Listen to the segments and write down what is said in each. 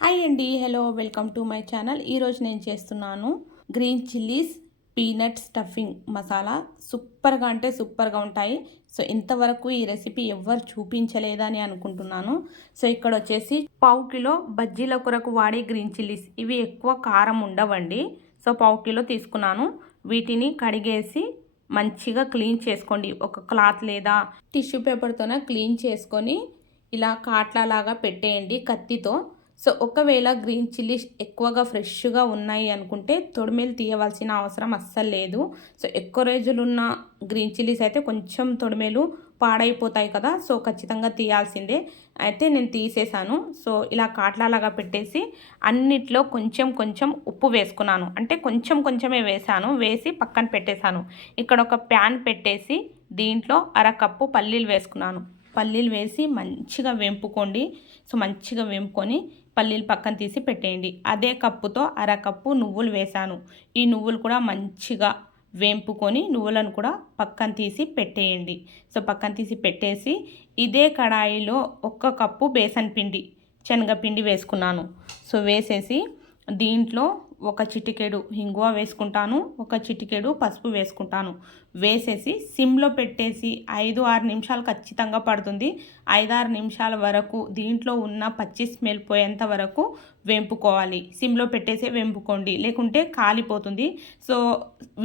Hi అండి hello welcome to my channel. ఈరోజు నేను చేస్తున్నాను green chillies peanut stuffing masala. సూపర్గా అంటే సూపర్గా ఉంటాయి. సో ఇంతవరకు ఈ రెసిపీ ఎవ్వరు చూపించలేదని అనుకుంటున్నాను. సో ఇక్కడ వచ్చేసి పావు కిలో బజ్జీల కొరకు వాడే గ్రీన్ చిల్లీస్. ఇవి ఎక్కువ కారం ఉండవండి. సో పావు కిలో తీసుకున్నాను. వీటిని కడిగేసి మంచిగా క్లీన్ చేసుకోండి. ఒక క్లాత్ లేదా టిష్యూ పేపర్తోనే క్లీన్ చేసుకొని ఇలా కాట్లాలాగా పెట్టేయండి కత్తితో. సో ఒకవేళ గ్రీన్ చిల్లీస్ ఎక్కువగా ఫ్రెష్గా ఉన్నాయి అనుకుంటే తొడిమేలు తీయవలసిన అవసరం అస్సలు లేదు. సో ఎక్కువ రోజులు ఉన్న గ్రీన్ చిల్లీస్ అయితే కొంచెం తొడిమేలు పాడైపోతాయి కదా సో ఖచ్చితంగా తీయాల్సిందే. అయితే నేను తీసేసాను. సో ఇలా కాట్లాలాగా పెట్టేసి అన్నిట్లో కొంచెం కొంచెం ఉప్పు వేసుకున్నాను. అంటే కొంచెం కొంచెమే వేసాను. వేసి పక్కన పెట్టేశాను. ఇక్కడ ఒక ప్యాన్ పెట్టేసి దీంట్లో అరకప్పు పల్లీలు వేసుకున్నాను. పల్లీలు వేసి మంచిగా వేంపుకోండి. సో మంచిగా వేంపుకొని పల్లీలు పక్కన తీసి పెట్టేయండి. అదే కప్పుతో అర కప్పు నువ్వులు వేసాను. ఈ నువ్వులు కూడా మంచిగా వేంపుకొని నువ్వులను కూడా పక్కన తీసి పెట్టేయండి. సో పక్కన తీసి పెట్టేసి ఇదే కడాయిలో ఒక్క కప్పు బేసన్ పిండి శనగపిండి వేసుకున్నాను. సో వేసేసి దీంట్లో ఒక చిటికెడు హింగువ వేసుకుంటాను ఒక చిటికెడు పసుపు వేసుకుంటాను. వేసేసి సిమ్లో పెట్టేసి ఐదు ఆరు నిమిషాలు ఖచ్చితంగా పడుతుంది. ఐదారు నిమిషాల వరకు దీంట్లో ఉన్న పచ్చి స్మెల్ పోయేంత వరకు వేంపుకోవాలి. సిమ్లో పెట్టేసే వేంపుకోండి. లేకుంటే కాలిపోతుంది. సో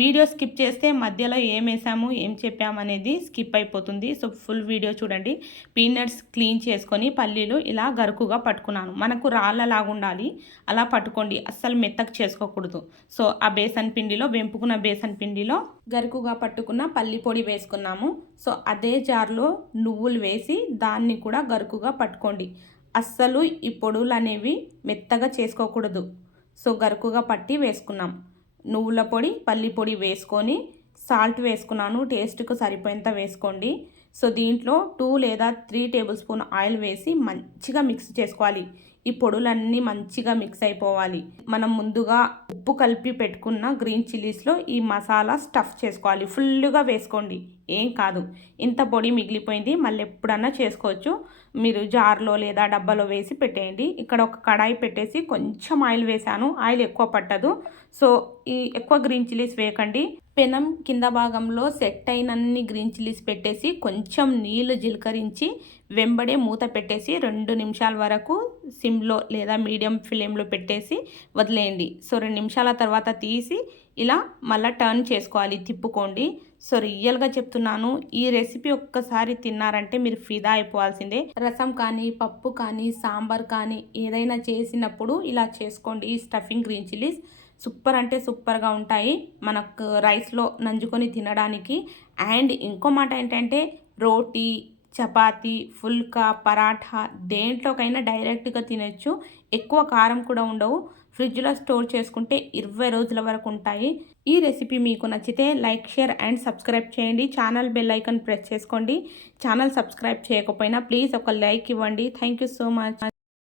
వీడియో స్కిప్ చేస్తే మధ్యలో ఏం వేసాము ఏం చెప్పాము అనేది స్కిప్ అయిపోతుంది. సో ఫుల్ వీడియో చూడండి. పీనట్స్ క్లీన్ చేసుకొని పల్లీలు ఇలా గరుకుగా పట్టుకున్నాను. మనకు రాళ్ళలాగా ఉండాలి. అలా పట్టుకోండి. అస్సలు మెత్తకు చేసుకోకూడదు. సో ఆ బేసన్ పిండిలో వెంపుకున్న బేసన్ పిండిలో గరుకుగా పట్టుకున్న పల్లి పొడి వేసుకున్నాము. సో అదే జార్లో నువ్వులు వేసి దాన్ని కూడా గరుకుగా పట్టుకోండి. అస్సలు ఈ పొడులు అనేవి మెత్తగా చేసుకోకూడదు. సో గరుకుగా పట్టి వేసుకున్నాం. నువ్వుల పొడి పల్లి పొడి వేసుకొని సాల్ట్ వేసుకున్నాను. టేస్ట్కు సరిపోయేంత వేసుకోండి. సో దీంట్లో టూ లేదా త్రీ టేబుల్ స్పూన్ ఆయిల్ వేసి మంచిగా మిక్స్ చేసుకోవాలి. ఈ పొడులన్నీ మంచిగా మిక్స్ అయిపోవాలి. మనం ముందుగా ఉప్పు కలిపి పెట్టుకున్న గ్రీన్ చిల్లీస్లో ఈ మసాలా స్టఫ్ చేసుకోవాలి. ఫుల్గా వేసుకోండి. ఏం కాదు. ఇంత పొడి మిగిలిపోయింది. మళ్ళీ ఎప్పుడన్నా చేసుకోవచ్చు. మీరు జార్లో లేదా డబ్బాలో వేసి పెట్టేయండి. ఇక్కడ ఒక కడాయి పెట్టేసి కొంచెం ఆయిల్ వేసాను ఆయిల్ ఎక్కువ పట్టదు. సో ఈ ఎక్కువ గ్రీన్ చిల్లీస్ వేయకండి. పెనం కింద భాగంలో సెట్ అయినన్ని గ్రీన్ చిల్లీస్ పెట్టేసి కొంచెం నీళ్ళు జీలకరించి వెంబడే మూత పెట్టేసి రెండు నిమిషాల వరకు సిమ్లో లేదా మీడియం ఫ్లేమ్లో పెట్టేసి వదిలేయండి. సో రెండు నిమిషాల తర్వాత తీసి ఇలా మళ్ళీ టర్న్ చేసుకోవాలి. తిప్పుకోండి. సో రియల్గా చెప్తున్నాను ఈ రెసిపీ ఒక్కసారి తిన్నారంటే మీరు ఫిదా అయిపోవాల్సిందే. రసం కానీ పప్పు కానీ సాంబార్ కానీ ఏదైనా చేసినప్పుడు ఇలా చేసుకోండి. ఈ స్టఫింగ్ గ్రీన్ చిల్లీస్ సూపర్ అంటే సూపర్గా ఉంటాయి. మనకు రైస్లో నంజుకొని తినడానికి. అండ్ ఇంకో మాట ఏంటంటే రోటీ చపాతి ఫుల్కా పరాఠా దేంట్లోకైనా డైరెక్ట్గా తినచ్చు. ఎక్కువ కారం కూడా ఉండవు. ఫ్రిడ్జ్లో స్టోర్ చేసుకుంటే ఇరవై రోజుల వరకు ఉంటాయి. ఈ రెసిపీ మీకు నచ్చితే లైక్ షేర్ అండ్ సబ్స్క్రైబ్ చేయండి. ఛానల్ బెల్ ఐకన్ ప్రెస్ చేసుకోండి. ఛానల్ సబ్స్క్రైబ్ చేయకపోయినా ప్లీజ్ ఒక లైక్ ఇవ్వండి. Thank you so much.